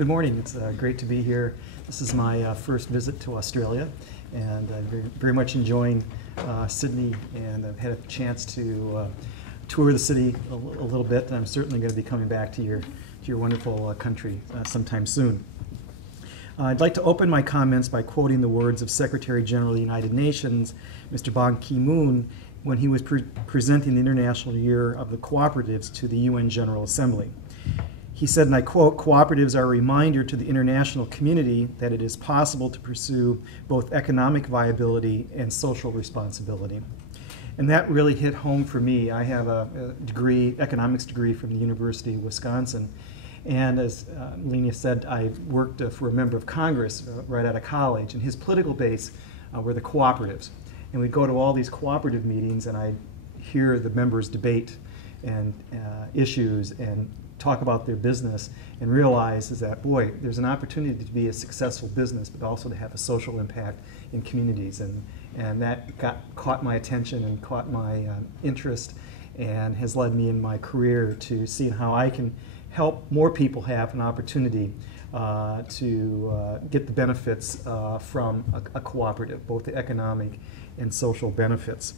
Good morning. It's great to be here. This is my first visit to Australia, and I'm very much enjoying Sydney, and I've had a chance to tour the city a little bit, and I'm certainly going to be coming back to your wonderful country sometime soon. I'd like to open my comments by quoting the words of Secretary General of the United Nations, Mr. Ban Ki-moon, when he was presenting the International Year of the Cooperatives to the UN General Assembly. He said, and I quote, "Cooperatives are a reminder to the international community that it is possible to pursue both economic viability and social responsibility." And that really hit home for me. I have a degree, economics degree from the University of Wisconsin. And as Lena said, I worked for a member of Congress right out of college, and his political base were the cooperatives. And we'd go to all these cooperative meetings, and I'd hear the members debate and issues and talk about their business, and realize is that, boy, there's an opportunity to be a successful business, but also to have a social impact in communities. And that caught my attention and caught my interest, and has led me in my career to seeing how I can help more people have an opportunity to get the benefits from a cooperative, both the economic and social benefits.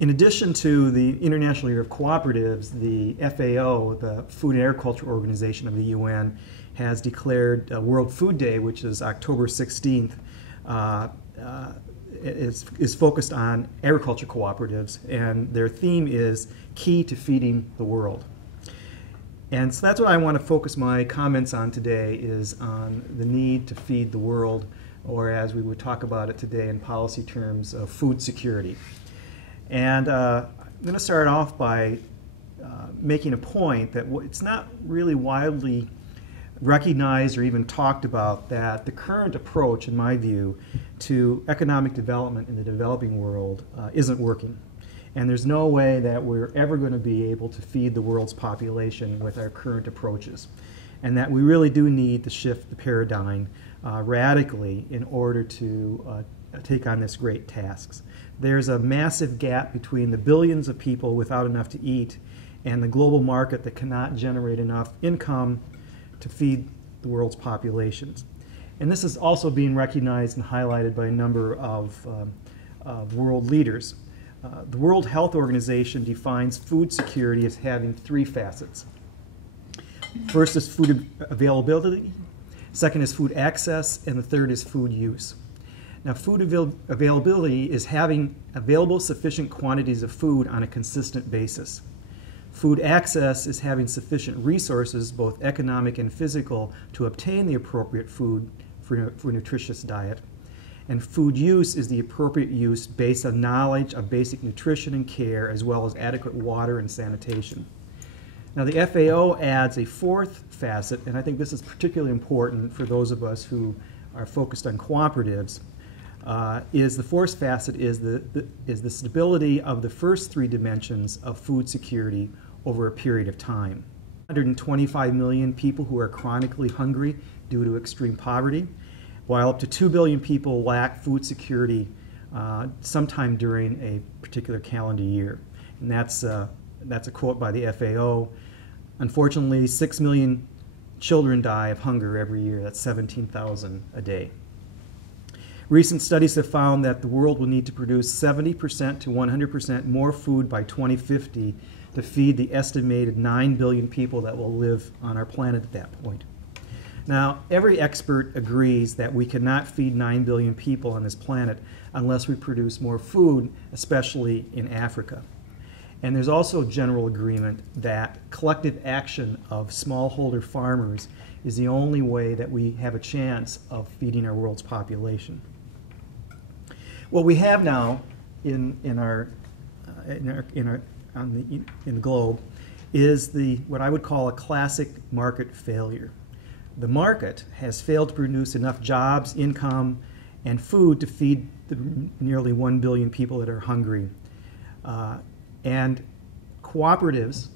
In addition to the International Year of Cooperatives, the FAO, the Food and Agriculture Organization of the UN, has declared World Food Day, which is October 16th, is focused on agriculture cooperatives, and their theme is Key to Feeding the World. And so that's what I want to focus my comments on today, is on the need to feed the world, or as we would talk about it today in policy terms, food security. And I'm going to start off by making a point that it's not really widely recognized or even talked about that the current approach, in my view, to economic development in the developing world isn't working. And there's no way that we're ever going to be able to feed the world's population with our current approaches. And that we really do need to shift the paradigm radically in order to take on this great task. There's a massive gap between the billions of people without enough to eat and the global market that cannot generate enough income to feed the world's populations. And this is also being recognized and highlighted by a number of world leaders. The World Health Organization defines food security as having three facets. First is food availability, second is food access, and the third is food use. Now, food availability is having available sufficient quantities of food on a consistent basis. Food access is having sufficient resources, both economic and physical, to obtain the appropriate food for a nutritious diet. And food use is the appropriate use based on knowledge of basic nutrition and care, as well as adequate water and sanitation. Now, the FAO adds a fourth facet, and I think this is particularly important for those of us who are focused on cooperatives. The fourth facet is the stability of the first three dimensions of food security over a period of time. 125 million people who are chronically hungry due to extreme poverty, while up to 2 billion people lack food security sometime during a particular calendar year. And that's a quote by the FAO. Unfortunately, 6 million children die of hunger every year. That's 17,000 a day. Recent studies have found that the world will need to produce 70% to 100% more food by 2050 to feed the estimated 9 billion people that will live on our planet at that point. Now, every expert agrees that we cannot feed 9 billion people on this planet unless we produce more food, especially in Africa. And there's also general agreement that collective action of smallholder farmers is the only way that we have a chance of feeding our world's population. What we have now in the globe is what I would call a classic market failure. The market has failed to produce enough jobs, income, and food to feed the nearly 1 billion people that are hungry. And cooperatives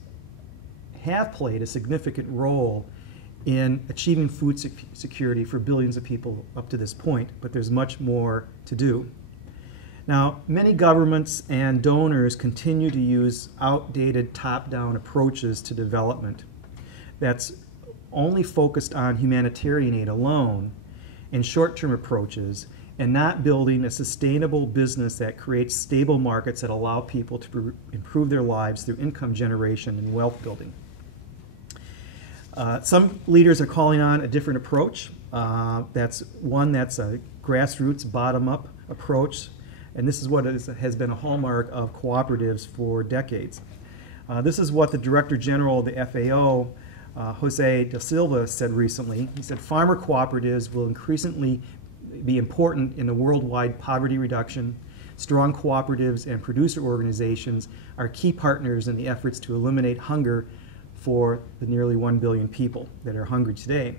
have played a significant role in achieving food security for billions of people up to this point, but there's much more to do. Now, many governments and donors continue to use outdated top-down approaches to development that's only focused on humanitarian aid alone and short-term approaches, and not building a sustainable business that creates stable markets that allow people to improve their lives through income generation and wealth building. Some leaders are calling on a different approach. That's a grassroots, bottom-up approach, and this is what has been a hallmark of cooperatives for decades. This is what the Director General of the FAO, Jose da Silva, said recently. He said, farmer cooperatives will increasingly be important in the worldwide poverty reduction. Strong cooperatives and producer organizations are key partners in the efforts to eliminate hunger for the nearly 1 billion people that are hungry today.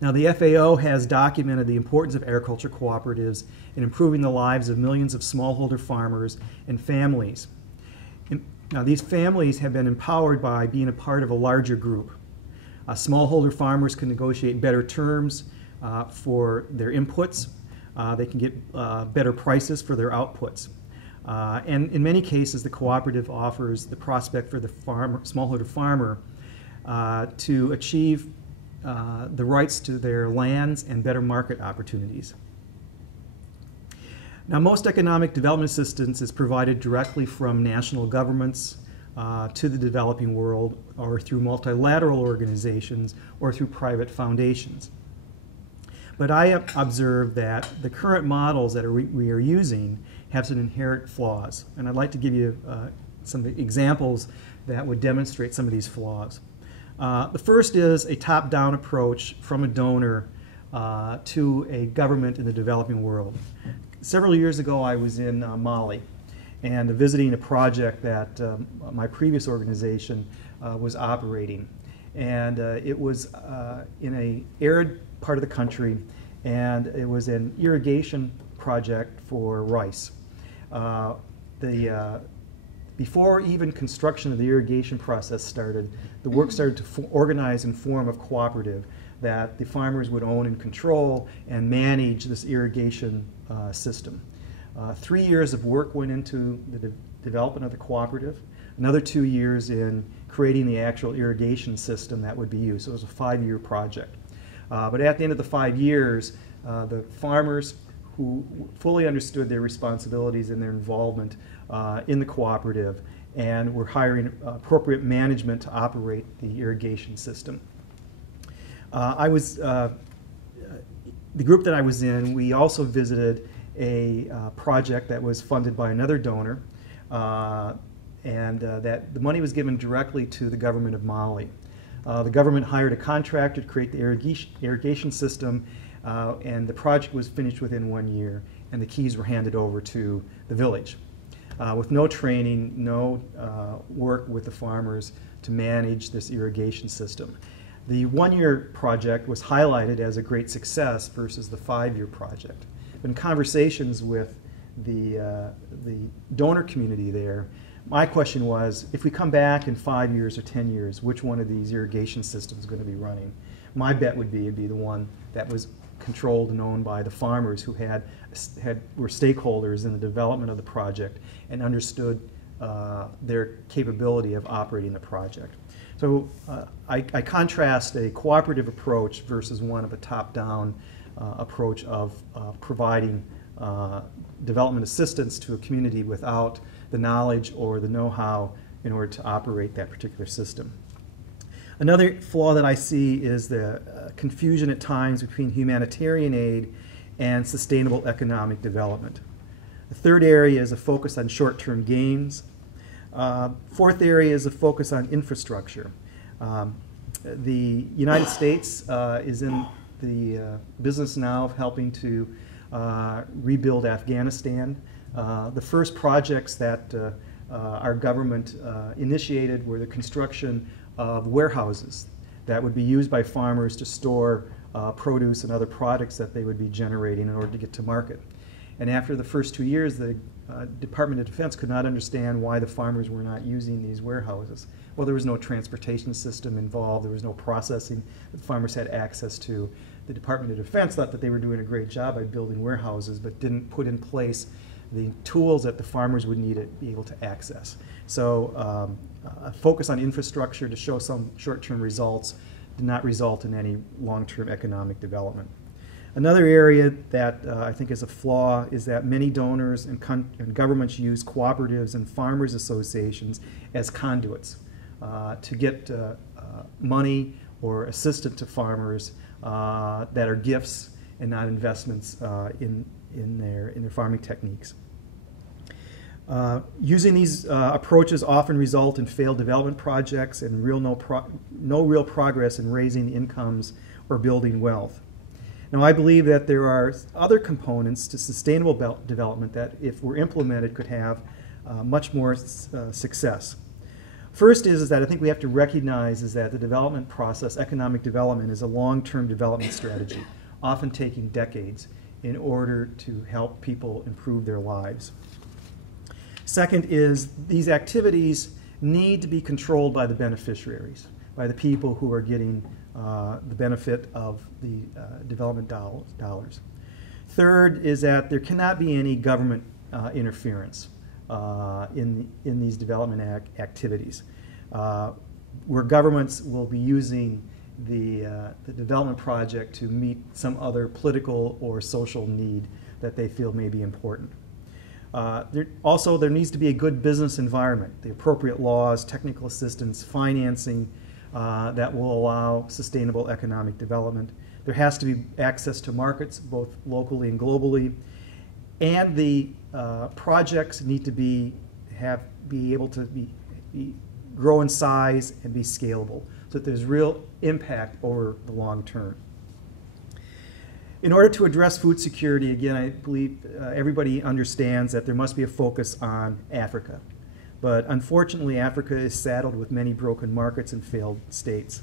Now, the FAO has documented the importance of agriculture cooperatives in improving the lives of millions of smallholder farmers and families. Now, these families have been empowered by being a part of a larger group. Smallholder farmers can negotiate better terms for their inputs. They can get better prices for their outputs. And in many cases, the cooperative offers the prospect for the smallholder farmer to achieve the rights to their lands and better market opportunities. Now, most economic development assistance is provided directly from national governments to the developing world, or through multilateral organizations, or through private foundations. But I have observed that the current models that we are using have some inherent flaws, and I'd like to give you some examples that would demonstrate some of these flaws. The first is a top-down approach from a donor to a government in the developing world. Several years ago, I was in Mali and visiting a project that my previous organization was operating. And it was in an arid part of the country, and it was an irrigation project for rice. Before even construction of the irrigation process started, the work started to organize and form a cooperative that the farmers would own and control and manage this irrigation system. 3 years of work went into the development of the cooperative, another 2 years in creating the actual irrigation system that would be used. So it was a 5-year project. But at the end of the 5 years, the farmers who fully understood their responsibilities and their involvement in the cooperative and were hiring appropriate management to operate the irrigation system. The group that I was in, we also visited a project that was funded by another donor, and that the money was given directly to the government of Mali. The government hired a contractor to create the irrigation system, and the project was finished within 1 year, and the keys were handed over to the village. With no training, no work with the farmers to manage this irrigation system. The 1-year project was highlighted as a great success versus the 5-year project. In conversations with the donor community there, my question was, if we come back in 5 years or 10 years, which one of these irrigation systems is going to be running? My bet would be it'd be the one that was controlled and owned by the farmers who were stakeholders in the development of the project and understood their capability of operating the project. So I contrast a cooperative approach versus one of a top-down approach of providing development assistance to a community without the knowledge or the know-how in order to operate that particular system. Another flaw that I see is the confusion at times between humanitarian aid and sustainable economic development. The third area is a focus on short-term gains. Fourth area is a focus on infrastructure. The United States is in the business now of helping to rebuild Afghanistan. The first projects that our government initiated were the construction of warehouses that would be used by farmers to store produce and other products that they would be generating in order to get to market. And after the first 2 years, the Department of Defense could not understand why the farmers were not using these warehouses. Well, there was no transportation system involved. There was no processing that the farmers had access to. The Department of Defense thought that they were doing a great job by building warehouses, but didn't put in place the tools that the farmers would need to be able to access. So a focus on infrastructure to show some short-term results did not result in any long-term economic development. Another area that I think is a flaw is that many donors and governments use cooperatives and farmers associations as conduits to get money or assistance to farmers that are gifts and not investments in their farming techniques. Using these approaches often result in failed development projects and no real progress in raising incomes or building wealth. Now, I believe that there are other components to sustainable development that, if were implemented, could have much more success. First is that I think we have to recognize is that the development process, economic development, is a long-term development strategy, often taking decades in order to help people improve their lives. Second is these activities need to be controlled by the beneficiaries, by the people who are getting the benefit of the development dollars. Third is that there cannot be any government interference in these development activities, where governments will be using the development project to meet some other political or social need that they feel may be important. There needs to be a good business environment, the appropriate laws, technical assistance, financing that will allow sustainable economic development. There has to be access to markets, both locally and globally, and the projects need to be able to grow in size and be scalable, so that there's real impact over the long term. In order to address food security, again, I believe everybody understands that there must be a focus on Africa. But unfortunately, Africa is saddled with many broken markets and failed states.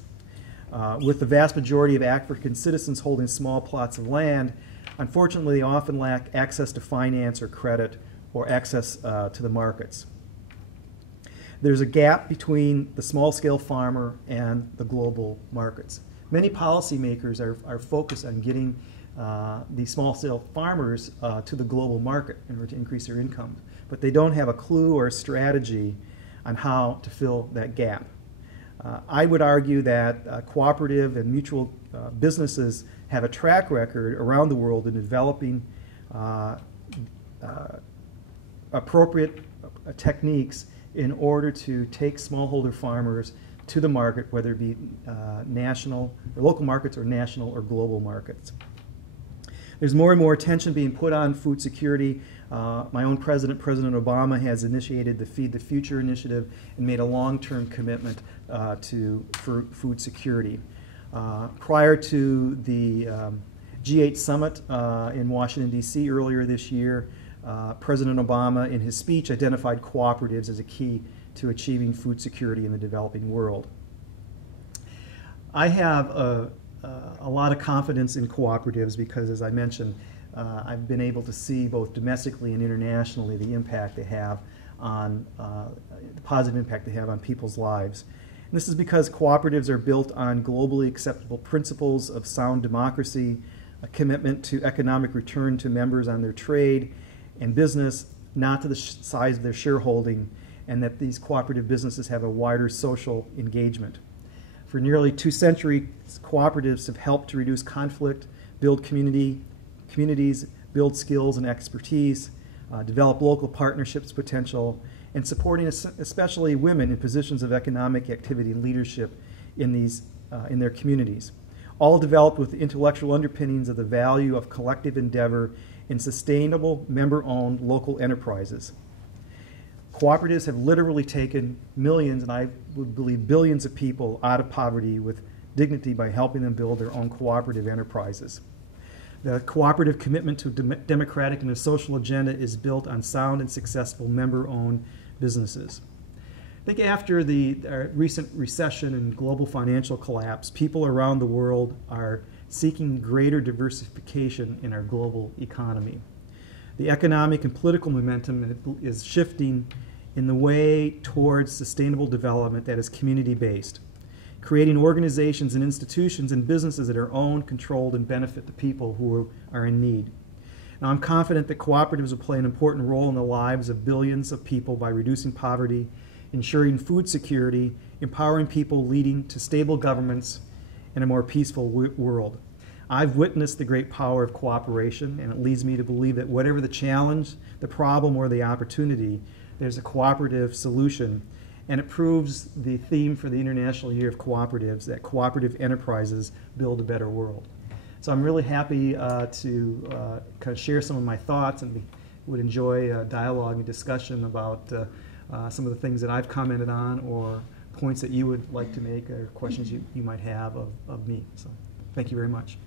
With the vast majority of African citizens holding small plots of land, unfortunately, they often lack access to finance or credit or access to the markets. There's a gap between the small-scale farmer and the global markets. Many policymakers are focused on getting these small-scale farmers to the global market in order to increase their income, but they don't have a clue or a strategy on how to fill that gap. I would argue that cooperative and mutual businesses have a track record around the world in developing appropriate techniques in order to take smallholder farmers to the market, whether it be national or local markets or national or global markets. There's more and more attention being put on food security. My own president, President Obama, has initiated the Feed the Future initiative and made a long-term commitment for food security. Prior to the G8 summit in Washington, D.C. earlier this year, President Obama, in his speech, identified cooperatives as a key to achieving food security in the developing world. I have a lot of confidence in cooperatives because, as I mentioned, I've been able to see both domestically and internationally the impact they have on the positive impact they have on people's lives. And this is because cooperatives are built on globally acceptable principles of sound democracy, a commitment to economic return to members on their trade and business, not to the size of their shareholding, and that these cooperative businesses have a wider social engagement. For nearly 2 centuries, cooperatives have helped to reduce conflict, build communities, build skills and expertise, develop local partnerships potential, and supporting especially women in positions of economic activity and leadership in their communities. All developed with the intellectual underpinnings of the value of collective endeavor in sustainable, member-owned local enterprises. Cooperatives have literally taken millions, and I would believe billions of people out of poverty with dignity by helping them build their own cooperative enterprises. The cooperative commitment to democratic and a social agenda is built on sound and successful member-owned businesses. I think after the recent recession and global financial collapse, people around the world are seeking greater diversification in our global economy. The economic and political momentum is shifting in the way towards sustainable development that is community-based, creating organizations and institutions and businesses that are owned, controlled, and benefit the people who are in need. Now, I'm confident that cooperatives will play an important role in the lives of billions of people by reducing poverty, ensuring food security, empowering people, leading to stable governments and a more peaceful world. I've witnessed the great power of cooperation, and it leads me to believe that whatever the challenge, the problem, or the opportunity, there's a cooperative solution. And it proves the theme for the International Year of Cooperatives, that cooperative enterprises build a better world. So I'm really happy to kind of share some of my thoughts, and would enjoy a dialogue and discussion about some of the things that I've commented on, or points that you would like to make, or questions you might have of me. So thank you very much.